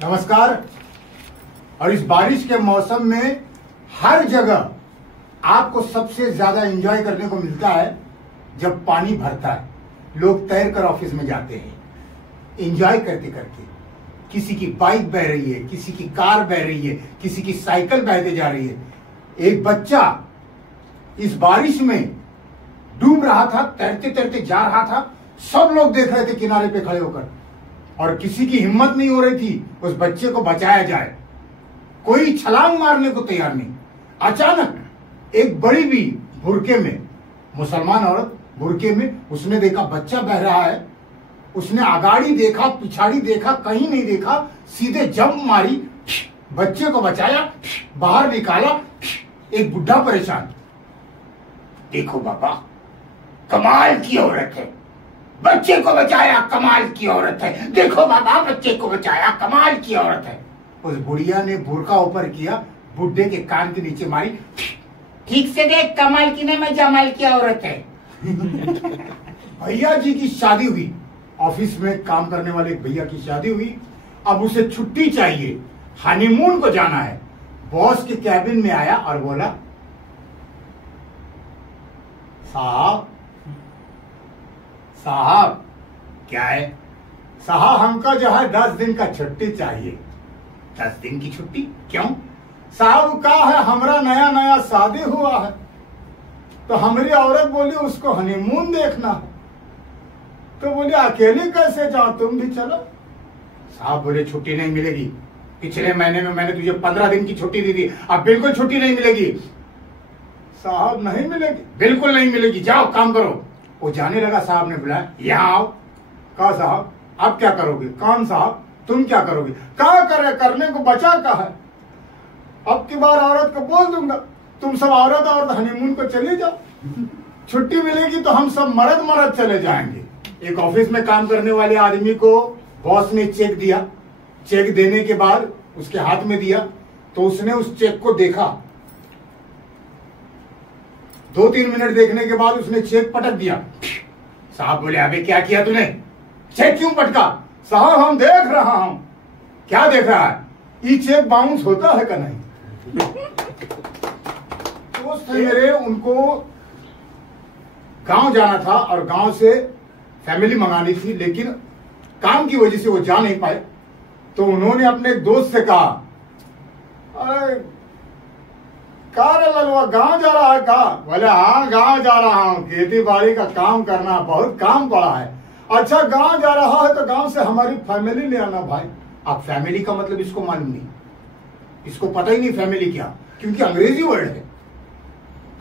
नमस्कार। और इस बारिश के मौसम में हर जगह आपको सबसे ज्यादा एंजॉय करने को मिलता है जब पानी भरता है। लोग तैर कर ऑफिस में जाते हैं एंजॉय करते करते। किसी की बाइक बह रही है, किसी की कार बह रही है, किसी की साइकिल बहते जा रही है। एक बच्चा इस बारिश में डूब रहा था, तैरते तैरते जा रहा था। सब लोग देख रहे थे किनारे पे खड़े होकर, और किसी की हिम्मत नहीं हो रही थी उस बच्चे को बचाया जाए। कोई छलांग मारने को तैयार नहीं। अचानक एक बड़ी भी बुरके में, मुसलमान औरत बुरके में, उसने देखा बच्चा बह रहा है। उसने आगाड़ी देखा, पिछाड़ी देखा, कहीं नहीं देखा, सीधे जंप मारी, बच्चे को बचाया, बाहर निकाला। एक बुढ़ा परेशान, देखो बाबा कमाल की औरत है, बच्चे को बचाया, कमाल की औरत है। देखो बाबा बच्चे को बचाया, कमाल की औरत है। उस बुढ़िया ने बुरका ऊपर किया, बुड्ढे के कान के नीचे मारी, ठीक से देख, कमाल की नहीं, मैं जमाल की औरत है। भैया जी की शादी हुई, ऑफिस में काम करने वाले एक भैया की शादी हुई। अब उसे छुट्टी चाहिए, हनीमून को जाना है। बॉस के कैबिन में आया और बोला, साहब साहब क्या है? साहब हमको जो है 10 दिन का छुट्टी चाहिए। 10 दिन की छुट्टी क्यों? साहब का है हमारा नया नया शादी हुआ है, तो हमारी औरत बोली उसको हनीमून देखना है। तो बोले अकेले कैसे जाओ, तुम भी चलो। साहब बोले छुट्टी नहीं मिलेगी, पिछले महीने में मैंने तुझे 15 दिन की छुट्टी दी थी, अब बिल्कुल छुट्टी नहीं मिलेगी। साहब नहीं मिलेगी, बिल्कुल नहीं मिलेगी, जाओ काम करो। वो जाने लगा, साहब ने बुलाया, यहाँ आओ। कहा साहब आप क्या करोगे? कौन साहब? तुम क्या करोगे? क्या करे, करने को बचा कहा है। अब की बार औरत को बोल दूंगा, तुम सब औरत और हनीमून को चले जाओ, छुट्टी मिलेगी तो हम सब मर्द मर्द चले जाएंगे। एक ऑफिस में काम करने वाले आदमी को बॉस ने चेक दिया। चेक देने के बाद उसके हाथ में दिया तो उसने उस चेक को देखा। 2-3 मिनट देखने के बाद उसने चेक पटक दिया। साहब बोले अबे क्या किया तूने, चेक क्यों पटका? साहब हम देख रहा हूं। क्या देख रहा है? ये चेक बाउंस होता है का नहीं? दोस्त थे मेरे, उनको गांव जाना था और गांव से फैमिली मंगानी थी, लेकिन काम की वजह से वो जा नहीं पाए। तो उन्होंने अपने एक दोस्त से कहा, अरे ललवा गांव जा रहा है का? बोले हाँ गांव जा रहा हूँ, खेती बाड़ी का काम करना, बहुत काम पड़ा है। अच्छा गांव जा रहा है तो गांव से हमारी फैमिली ले आना। भाई अब फैमिली का मतलब इसको मालूम नहीं, इसको पता ही नहीं फैमिली क्या, क्योंकि अंग्रेजी वर्ड है।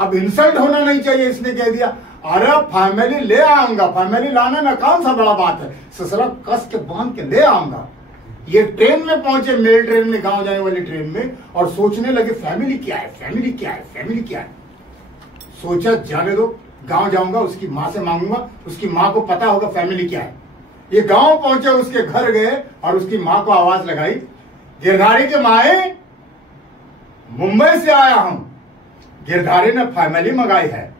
अब इंसल्ट होना नहीं चाहिए, इसने कह दिया अरे फैमिली ले आऊंगा। फैमिली लाने में कौन सा बड़ा बात है, ससुरा कस के बांध के ले आऊंगा। ये ट्रेन में पहुंचे, मेल ट्रेन में, गांव जाने वाली ट्रेन में, और सोचने लगे फैमिली क्या है, फैमिली क्या है, फैमिली क्या है। सोचा जाने दो, गांव जाऊंगा, उसकी माँ से मांगूंगा, उसकी माँ को पता होगा फैमिली क्या है। ये गांव पहुंचे, उसके घर गए और उसकी माँ को आवाज लगाई, गिरधारी के माए मुंबई से आया हूं, गिरधारी ने फैमिली मंगाई है,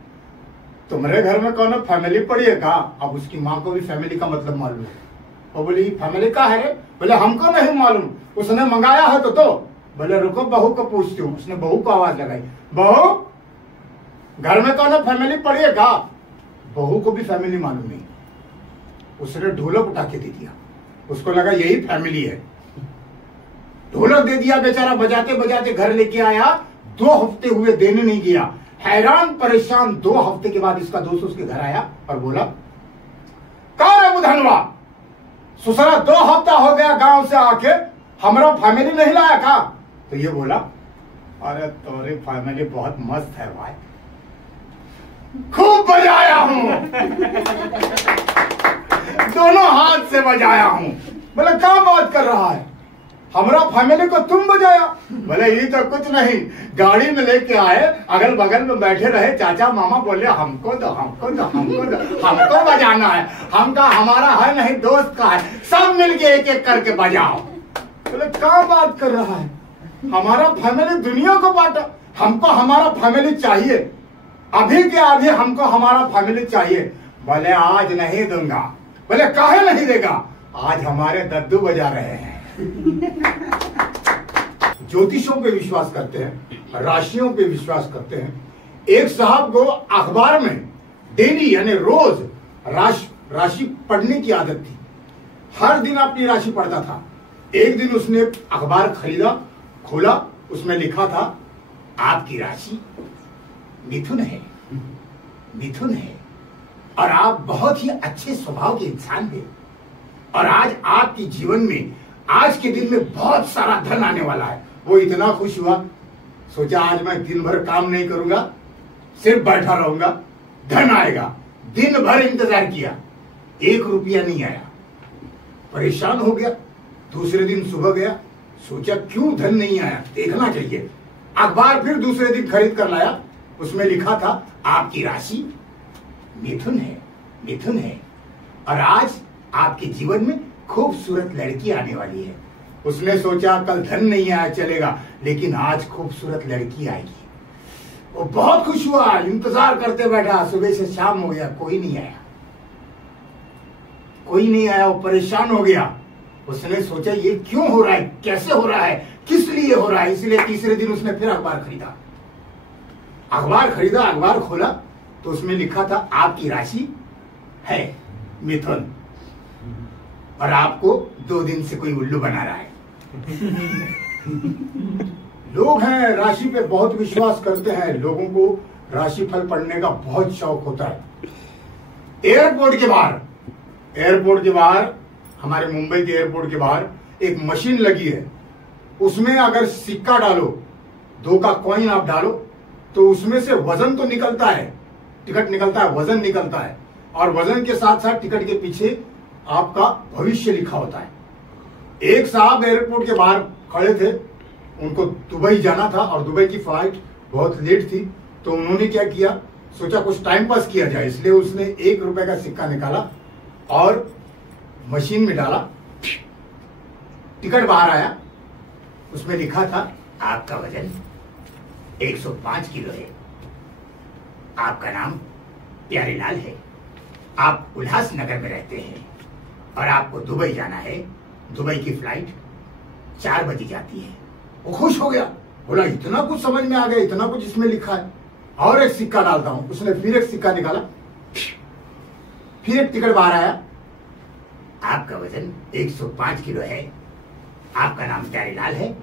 तुम्हारे घर में कौन फैमिली पड़ी है का? अब उसकी माँ को भी फैमिली का मतलब मालूम है। वो बोली फैमिली का है रे? बोले हमको नहीं मालूम, उसने मंगाया है तो दो। बोले रुको बहू को पूछती हूँ। उसने बहू को आवाज लगाई, बहू घर में कौन फैमिली पड़ी है का? बहू को भी फैमिली मालूम नहीं। उसने ढोलक उठा के दे दिया, उसको लगा यही फैमिली है। ढोलक दे दिया, बेचारा बजाते बजाते घर लेके आया। 2 हफ्ते हुए, देने नहीं गया, हैरान परेशान। 2 हफ्ते के बाद इसका दोस्त उसके घर आया और बोला, कौन है बुधनवा, ससुरा 2 हफ्ता हो गया गांव से आके, हमारा फैमिली नहीं लाया का? तो ये बोला, अरे तोरी फैमिली बहुत मस्त है भाई, खूब बजाया हूं। दोनों हाथ से बजाया हूं। बोले क्या बात कर रहा है, हमारा फैमिली को तुम बजाया? बोले ये तो कुछ नहीं, गाड़ी में लेके आए, अगल बगल में बैठे रहे चाचा मामा, बोले हमको तो हमको तो हमको तो हमको बजाना है। हमका हमारा है नहीं, दोस्त का है, सब मिलके एक एक करके बजाओ। बोले क्या बात कर रहा है, हमारा फैमिली दुनिया को बांटा, हमको हमारा फैमिली चाहिए, अभी के अभी हमको हमारा फैमिली चाहिए। बोले आज नहीं दूंगा। बोले काहे नहीं देगा? आज हमारे दद्दू बजा रहे हैं। ज्योतिषों पे विश्वास करते हैं, राशियों पे विश्वास करते हैं। एक साहब को अखबार में डेली यानी रोज राशि पढ़ने की आदत थी। हर दिन अपनी राशि पढ़ता था। एक दिन उसने अखबार खरीदा, खोला, उसमें लिखा था आपकी राशि मिथुन है, मिथुन है और आप बहुत ही अच्छे स्वभाव के इंसान हैं और आज आपके जीवन में आज के दिन में बहुत सारा धन आने वाला है। वो इतना खुश हुआ, सोचा आज मैं दिन भर काम नहीं करूंगा, सिर्फ बैठा रहूंगा, धन आएगा। दिन भर इंतजार किया, 1 रुपया नहीं आया। परेशान हो गया। दूसरे दिन सुबह गया, सोचा क्यों धन नहीं आया, देखना चाहिए। अखबार फिर दूसरे दिन खरीद कर लाया, उसमें लिखा था आपकी राशि मिथुन है, मिथुन है और आज आपके जीवन में खूबसूरत लड़की आने वाली है। उसने सोचा कल धन नहीं आया चलेगा, लेकिन आज खूबसूरत लड़की आएगी। वो बहुत खुश हुआ, इंतजार करते बैठा। सुबह से शाम हो गया, कोई नहीं आया, कोई नहीं आया। वो परेशान हो गया। उसने सोचा ये क्यों हो रहा है, कैसे हो रहा है, किस लिए हो रहा है। इसलिए तीसरे दिन उसने फिर अखबार खरीदा। अखबार खोला तो उसमें लिखा था आपकी राशि है मिथुन और आपको 2 दिन से कोई उल्लू बना रहा है। लोग हैं राशि पे बहुत विश्वास करते हैं। लोगों को राशिफल पढ़ने का बहुत शौक होता है। एयरपोर्ट के बाहर हमारे मुंबई के एयरपोर्ट के बाहर एक मशीन लगी है। उसमें अगर सिक्का डालो, 2 का कॉइन आप डालो तो उसमें से वजन तो निकलता है, टिकट निकलता है, वजन निकलता है और वजन के साथ साथ टिकट के पीछे आपका भविष्य लिखा होता है। एक साहब एयरपोर्ट के बाहर खड़े थे, उनको दुबई जाना था और दुबई की फ्लाइट बहुत लेट थी। तो उन्होंने क्या किया, सोचा कुछ टाइम पास किया जाए, इसलिए उसने 1 रुपए का सिक्का निकाला और मशीन में डाला। टिकट बाहर आया, उसमें लिखा था आपका वजन 105 किलो है, आपका नाम प्यारेलाल है, आप उल्लासनगर में रहते हैं और आपको दुबई जाना है। दुबई की फ्लाइट 4 बजे जाती है। वो खुश हो गया, बोला इतना कुछ समझ में आ गया, इतना कुछ इसमें लिखा है, और एक सिक्का डालता हूं। उसने फिर एक सिक्का निकाला, फिर एक टिकट बाहर आया, आपका वजन 105 किलो है, आपका नाम प्यारेलाल है,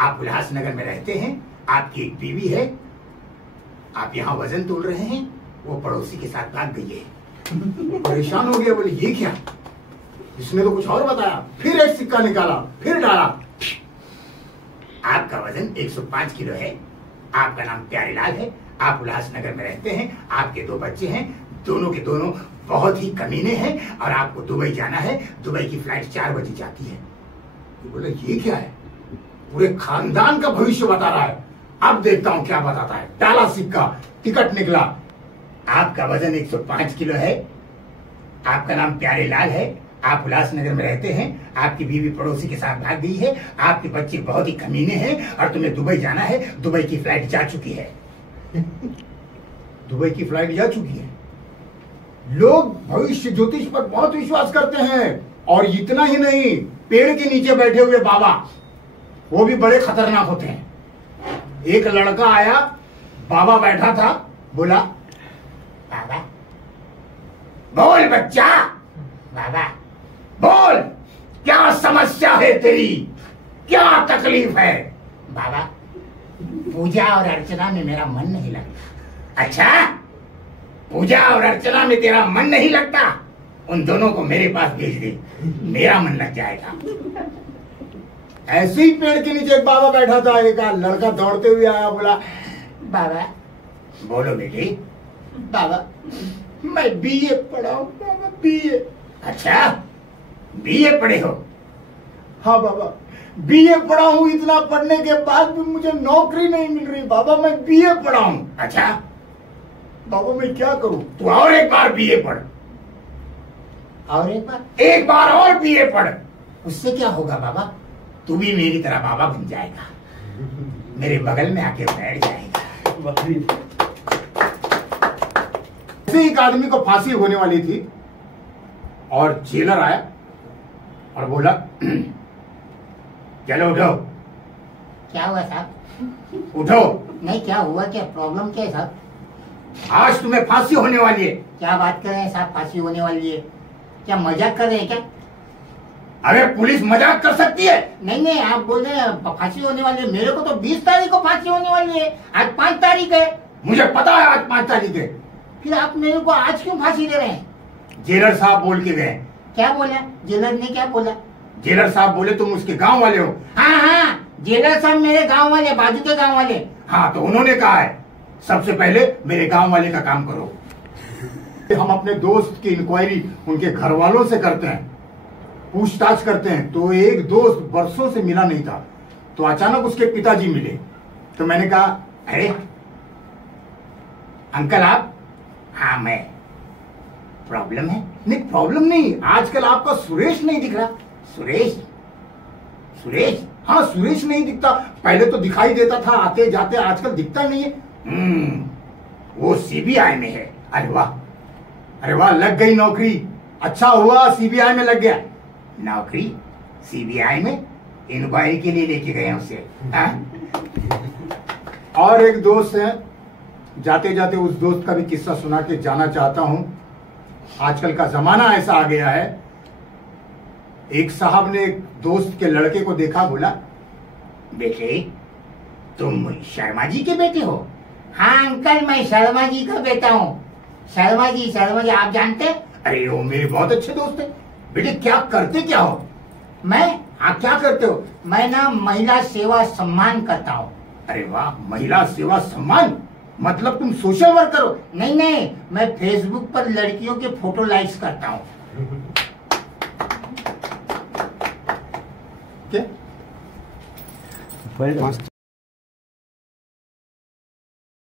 आप उल्लासनगर में रहते हैं, आपकी एक बीवी है, आप यहाँ वजन तोल रहे हैं, वो पड़ोसी के साथ भाग गई है। परेशान हो गया, बोले ये क्या, इसने तो कुछ और बताया। फिर एक सिक्का निकाला, फिर डाला, आपका वजन 105 किलो है, आपका नाम प्यारेलाल है, आप उल्लासनगर में रहते हैं, आपके 2 बच्चे हैं, दोनों के दोनों बहुत ही कमीने हैं और आपको दुबई जाना है। दुबई की फ्लाइट 4 बजे जाती है। बोले ये क्या है, पूरे खानदान का भविष्य बता रहा है, अब देखता हूं क्या बताता है। डाला सिक्का, टिकट निकला, आपका वजन 105 किलो है, आपका नाम प्यारेलाल है, आप उल्लासनगर में रहते हैं, आपकी बीवी पड़ोसी के साथ भाग गई है, आपके बच्चे बहुत ही कमीने हैं और तुम्हें दुबई जाना है, दुबई की फ्लाइट जा चुकी है। दुबई की फ्लाइट जा चुकी है। लोग भविष्य ज्योतिष पर बहुत विश्वास करते हैं और इतना ही नहीं, पेड़ के नीचे बैठे हुए बाबा, वो भी बड़े खतरनाक होते हैं। एक लड़का आया, बाबा बैठा था, बोला बाबा बोल बच्चा, बाबा बोल क्या समस्या है तेरी, क्या तकलीफ है। बाबा पूजा और अर्चना में मेरा मन नहीं लगता। अच्छा, पूजा और अर्चना में तेरा मन नहीं लगता, उन दोनों को मेरे पास भेज दे, मेरा मन लग जाएगा। ऐसे ही पेड़ के नीचे एक बाबा बैठा था। एक लड़का दौड़ते हुए आया, बोला बाबा बोलो बेटी। बाबा मैं बीए पढ़ा हूं बाबा, बीए। अच्छा बीए पढ़े हो? हाँ बाबा बीए पढ़ा हूं, इतना पढ़ने के बाद भी मुझे नौकरी नहीं मिल रही बाबा, मैं बीए पढ़ा हूं। अच्छा बाबा मैं क्या करूं? तू और एक बार बीए पढ़, और एक बार और बीए पढ़। उससे क्या होगा बाबा, तू भी मेरी तरह बाबा बन जाएगा, मेरे बगल में आके बैठ जाएगा। एक आदमी को फांसी होने वाली थी और जेलर आया और बोला चलो उठो। क्या हुआ साहब? उठो। नहीं, क्या हुआ? क्या प्रॉब्लम क्या है साहब? आज तुम्हें फांसी होने वाली है। क्या बात कर रहे हैं साहब? फांसी होने वाली है? क्या मजाक कर रहे हैं क्या? अरे पुलिस मजाक कर सकती है? नहीं नहीं, आप बोल रहे हैं फांसी होने वाली है। मेरे को तो 20 तारीख को फांसी होने वाली है। आज 5 तारीख है। मुझे पता है आज 5 तारीख है। फिर आप मेरे को आज क्यों फांसी दे रहे हैं? जेलर साहब बोल के गए। क्या बोला जेलर ने? क्या बोला? जेलर साहब बोले तुम उसके गांव वाले हो। हाँ हाँ, जेलर साहब मेरे गांव वाले, बाजू के गांव वाले। हाँ, तो उन्होंने कहा है सबसे पहले मेरे गांव वाले का काम करो। हम अपने दोस्त की इंक्वायरी उनके घर वालों से करते हैं, पूछताछ करते हैं। तो एक दोस्त बरसों से मिला नहीं था, तो अचानक उसके पिताजी मिले। तो मैंने कहा, अरे अंकल आप? हाँ मैं। प्रॉब्लम है? नहीं प्रॉब्लम नहीं, आजकल आपका सुरेश नहीं दिख रहा। सुरेश? सुरेश? हाँ सुरेश नहीं दिखता। पहले तो दिखाई देता था आते जाते, आजकल दिखता नहीं है। वो सीबीआई में है। अरे वाह, अरे वाह, लग गई नौकरी। अच्छा हुआ सीबीआई में लग गया। नौकरी सीबीआई में? इंक्वायरी के लिए लेके गए उसे। और एक दोस्त है, जाते जाते उस दोस्त का भी किस्सा सुना के जाना चाहता हूं। आजकल का जमाना ऐसा आ गया है। एक साहब ने एक दोस्त के लड़के को देखा, बोला, बेटे तुम शर्मा जी के बेटे हो? हाँ अंकल, मैं शर्मा जी का बेटा हूँ। शर्मा जी आप जानते हैं? अरे वो मेरे बहुत अच्छे दोस्त है। बेटे क्या करते क्या हो? मैं? हाँ क्या करते हो? मैं ना महिला सेवा सम्मान करता हूँ। अरे वाह, महिला सेवा सम्मान? मतलब तुम सोशल वर्कर हो? नहीं नहीं, मैं फेसबुक पर लड़कियों के फोटो लाइक्स करता हूँ। क्या?